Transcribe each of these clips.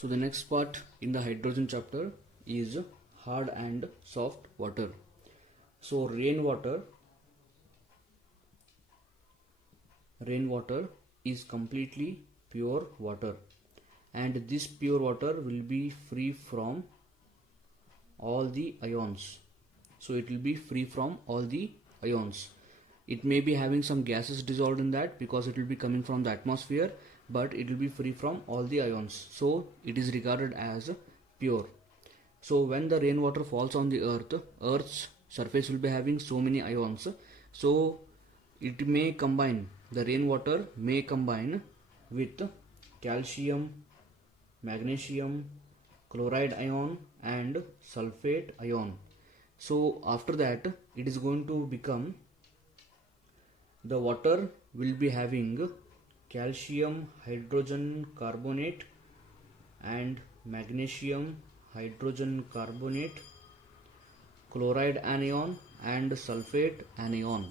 So the next part in the hydrogen chapter is hard and soft water. So rainwater is completely pure water, and this pure water will be free from all the ions. So it will be free from all the ions. It may be having some gases dissolved in that because it will be coming from the atmosphere, but it will be free from all the ions. So it is regarded as pure. So when the rainwater falls on the earth's surface will be having so many ions. So it may combine, the rainwater may combine with calcium, magnesium, chloride ion and sulfate ion. So after that it is going to become, the water will be having calcium hydrogen carbonate and magnesium hydrogen carbonate, chloride anion and sulfate anion.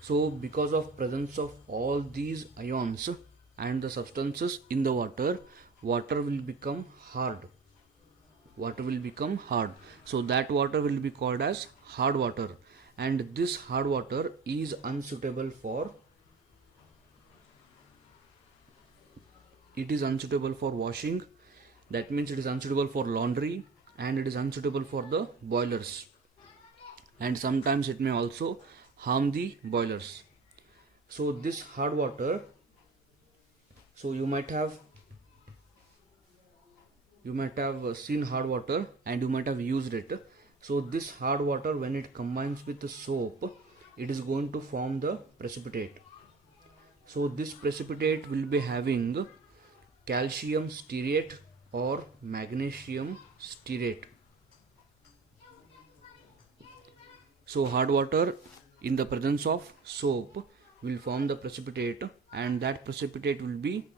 So because of presence of all these ions and the substances in the water, water will become hard. So that water will be called as hard water, and this hard water is unsuitable for washing. That means it is unsuitable for laundry, and it is unsuitable for the boilers, and sometimes it may also harm the boilers. So this hard water, so you might have seen hard water and you might have used it. So this hard water, when it combines with the soap, it is going to form the precipitate. So this precipitate will be having calcium stearate or magnesium stearate. So hard water in the presence of soap will form the precipitate, and that precipitate will be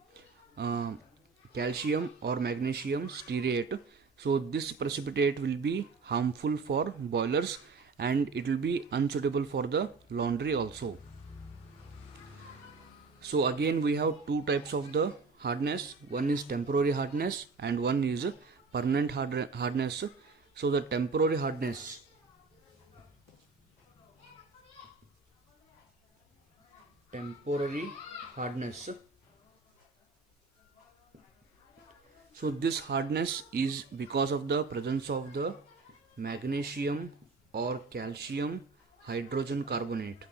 calcium or magnesium stearate. So this precipitate will be harmful for boilers, and it will be unsuitable for the laundry also. So again we have two types of the hardness. One is temporary hardness and one is permanent hardness. So the temporary hardness, so this hardness is because of the presence of the magnesium or calcium hydrogen carbonate.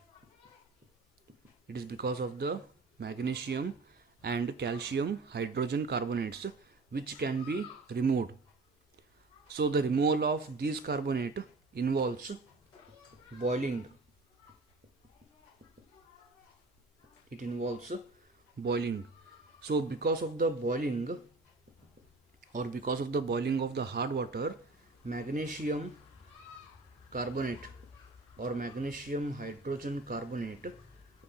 It is because of the magnesium and calcium hydrogen carbonates which can be removed. So the removal of these carbonate involves boiling. So because of the boiling of the hard water, magnesium carbonate or magnesium hydrogen carbonate,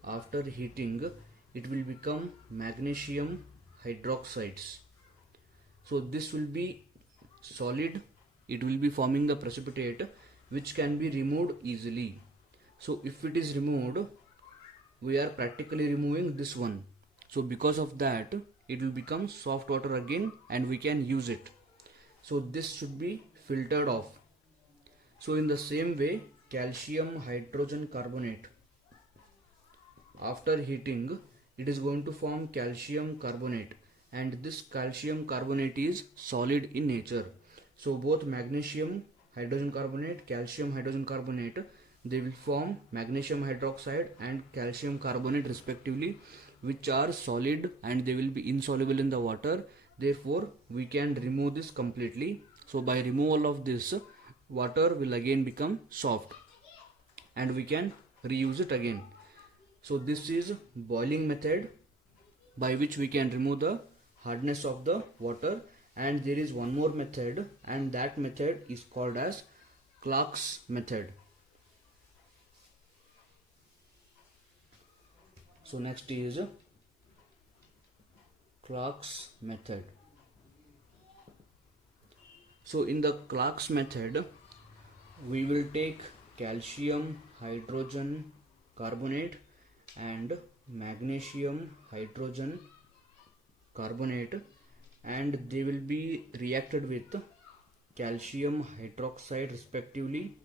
after heating it will become magnesium hydroxides. So this will be solid, it will be forming the precipitate which can be removed easily. So if it is removed, we are practically removing this one. So because of that it will become soft water again and we can use it. So this should be filtered off. So in the same way, calcium hydrogen carbonate, after heating it is going to form calcium carbonate, and this calcium carbonate is solid in nature. So both magnesium hydrogen carbonate, calcium hydrogen carbonate, they will form magnesium hydroxide and calcium carbonate respectively, which are solid and they will be insoluble in the water. Therefore we can remove this completely. So by removal of this, water will again become soft and we can reuse it again. So this is boiling method by which we can remove the hardness of the water, and there is one more method, and that method is called as Clark's method. So next is Clark's method. So in the Clark's method, we will take calcium hydrogen carbonate and magnesium hydrogen carbonate and they will be reacted with calcium hydroxide respectively,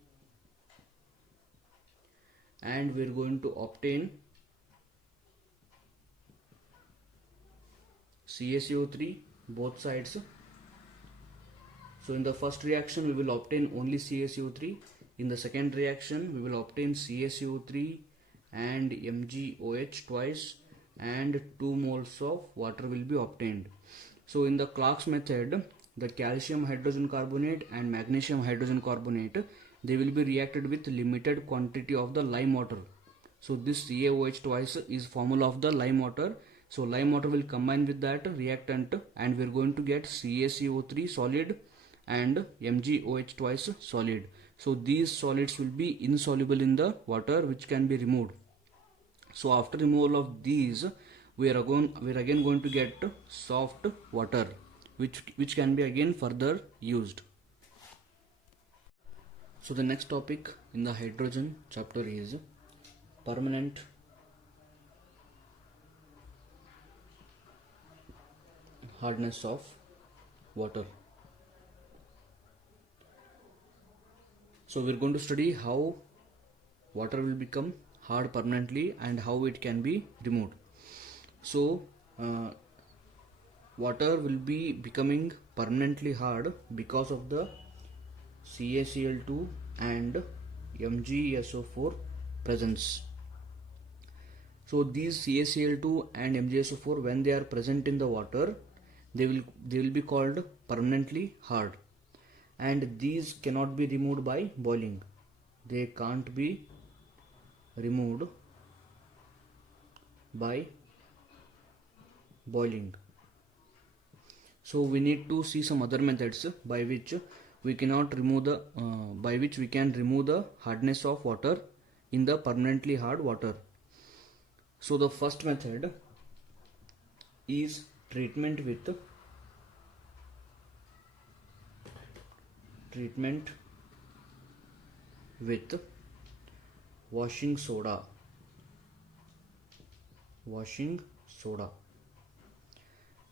and we're going to obtain CaCO3 both sides. So in the first reaction we will obtain only CaCO3. In the second reaction we will obtain CaCO3 and MgOH twice, and 2 moles of water will be obtained. So in the Clark's method, the calcium hydrogen carbonate and magnesium hydrogen carbonate, they will be reacted with limited quantity of the lime water. So this CaOH twice is formula of the lime water. So lime water will combine with that reactant, and we are going to get CaCO3 solid and MgOH twice solid. So these solids will be insoluble in the water, which can be removed. So after removal of these, we are again going to get soft water, which can be again further used. So the next topic in the hydrogen chapter is permanent hardness of water. So we're going to study how water will become hard permanently and how it can be removed. So water will be becoming permanently hard because of the CaCl2 and MgSO4 presence. So these CaCl2 and MgSO4, when they are present in the water, they will be called permanently hard, and these cannot be removed by boiling. They can't be removed by boiling. So we need to see some other methods by which we can remove the hardness of water in the permanently hard water. So the first method is treatment with washing soda.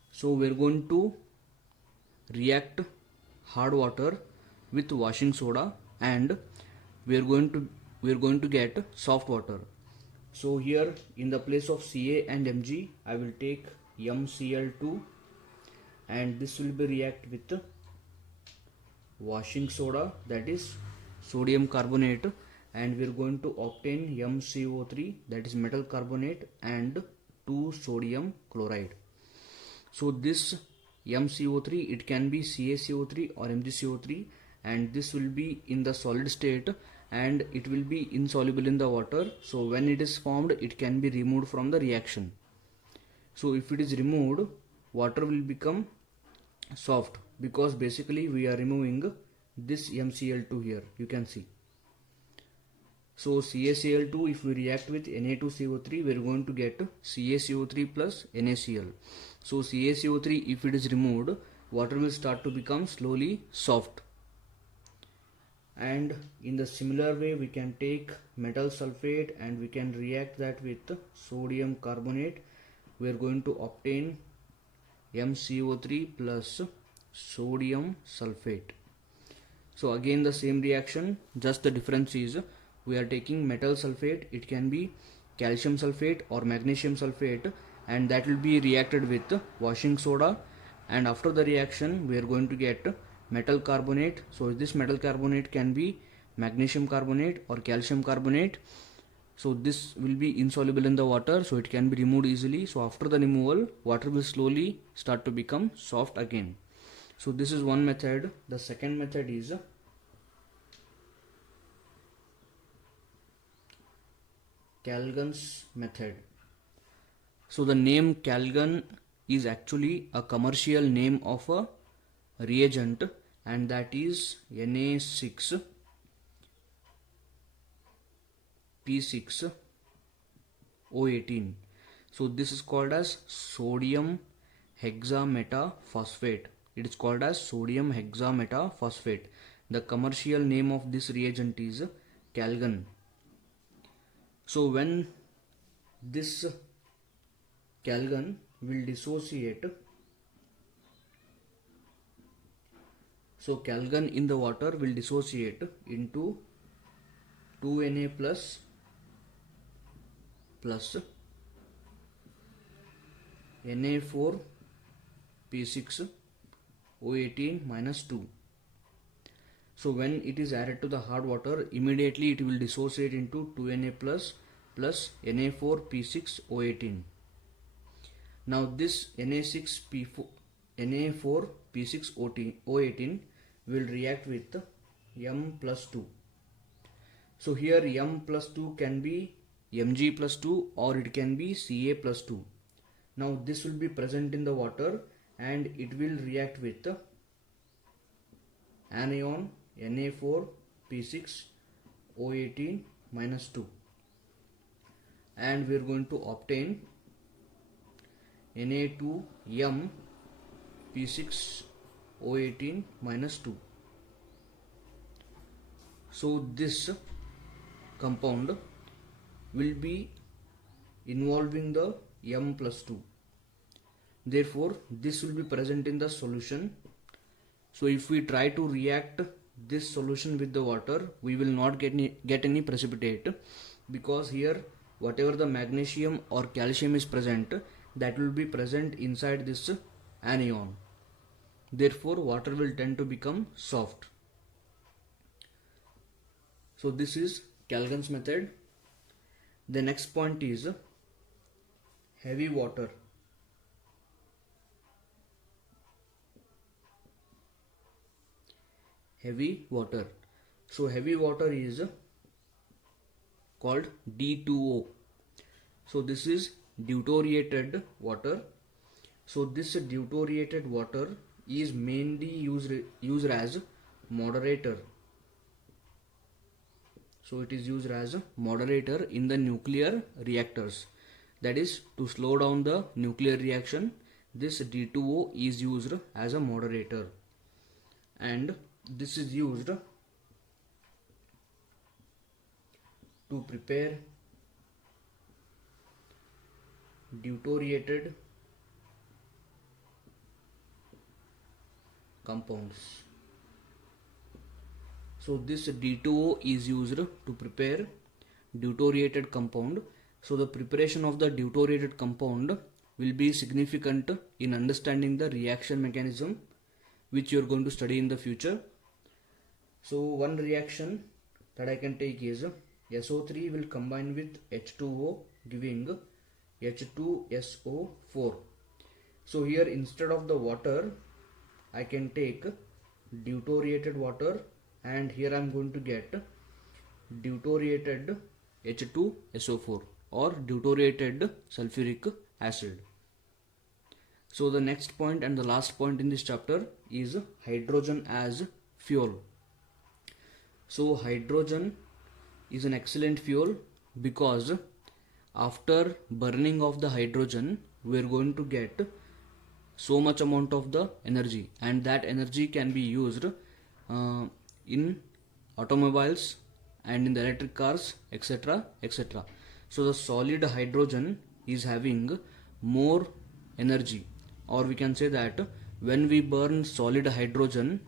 So we're going to react hard water with washing soda, and we're going to get soft water. So here in the place of Ca and Mg, I will take MCl2, and this will be react with washing soda, that is sodium carbonate, and we are going to obtain MCO3, that is metal carbonate, and 2 sodium chloride. So this MCO3, it can be CaCO3 or MgCO3, and this will be in the solid state and it will be insoluble in the water. So when it is formed, it can be removed from the reaction. So if it is removed, water will become soft, because basically we are removing this MCl2 here, you can see. So CaCl2, if we react with Na2CO3, we are going to get CaCO3 plus NaCl. So CaCO3, if it is removed, water will start to become slowly soft. And in the similar way, we can take metal sulfate and we can react that with sodium carbonate. We are going to obtain MCO3 plus sodium sulfate. So again the same reaction, just the difference is we are taking metal sulfate, it can be calcium sulfate or magnesium sulfate, and that will be reacted with washing soda, and after the reaction we are going to get metal carbonate. So this metal carbonate can be magnesium carbonate or calcium carbonate. So this will be insoluble in the water, so it can be removed easily. So after the removal, water will slowly start to become soft again. So this is one method. The second method is Calgon's method. So the name Calgon is actually a commercial name of a reagent, and that is Na6P6O18. So this is called as sodium hexametaphosphate. It is called as sodium hexametaphosphate. The commercial name of this reagent is Calgon. So when this Calgon will dissociate So calgon in the water will dissociate into 2Na plus Na4P6O18 minus 2. So when it is added to the hard water, immediately it will dissociate into 2Na plus Na4P6O18. Now this Na4P6O18 will react with M plus 2. So here M plus 2 can be Mg plus 2 or it can be Ca plus 2. Now this will be present in the water and it will react with anion Na4P6O18 minus 2, and we are going to obtain Na2M P6O18 minus 2. So this compound will be involving the M plus 2. Therefore this will be present in the solution. So if we try to react this solution with the water, we will not get any precipitate, because here whatever the magnesium or calcium is present, that will be present inside this anion. Therefore water will tend to become soft. So this is Calgon's method. The next point is heavy water. Heavy water. So heavy water is called D2O. So this is deuterated water. So this deuterated water is mainly used as moderator. So it is used as a moderator in the nuclear reactors. That is, to slow down the nuclear reaction, this D2O is used as a moderator, and this is used to prepare deuterated compounds. So this D2O is used to prepare deuterated compound. So the preparation of the deuterated compound will be significant in understanding the reaction mechanism, which you are going to study in the future. So one reaction that I can take is SO3 will combine with H2O, giving H2SO4. So here instead of the water, I can take deuterated water, and here I am going to get deuterated H2SO4 or deuterated sulfuric acid. So the next point and the last point in this chapter is hydrogen as fuel. So hydrogen is an excellent fuel, because after burning of the hydrogen, we are going to get so much amount of the energy, and that energy can be used in automobiles and in the electric cars, etc., etc. So the solid hydrogen is having more energy, or we can say that when we burn solid hydrogen,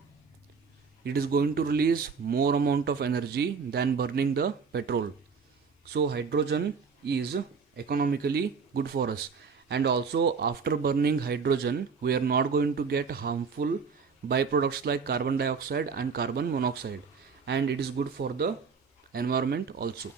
it is going to release more amount of energy than burning the petrol. So hydrogen is economically good for us, and also after burning hydrogen, we are not going to get harmful byproducts like carbon dioxide and carbon monoxide, and it is good for the environment also.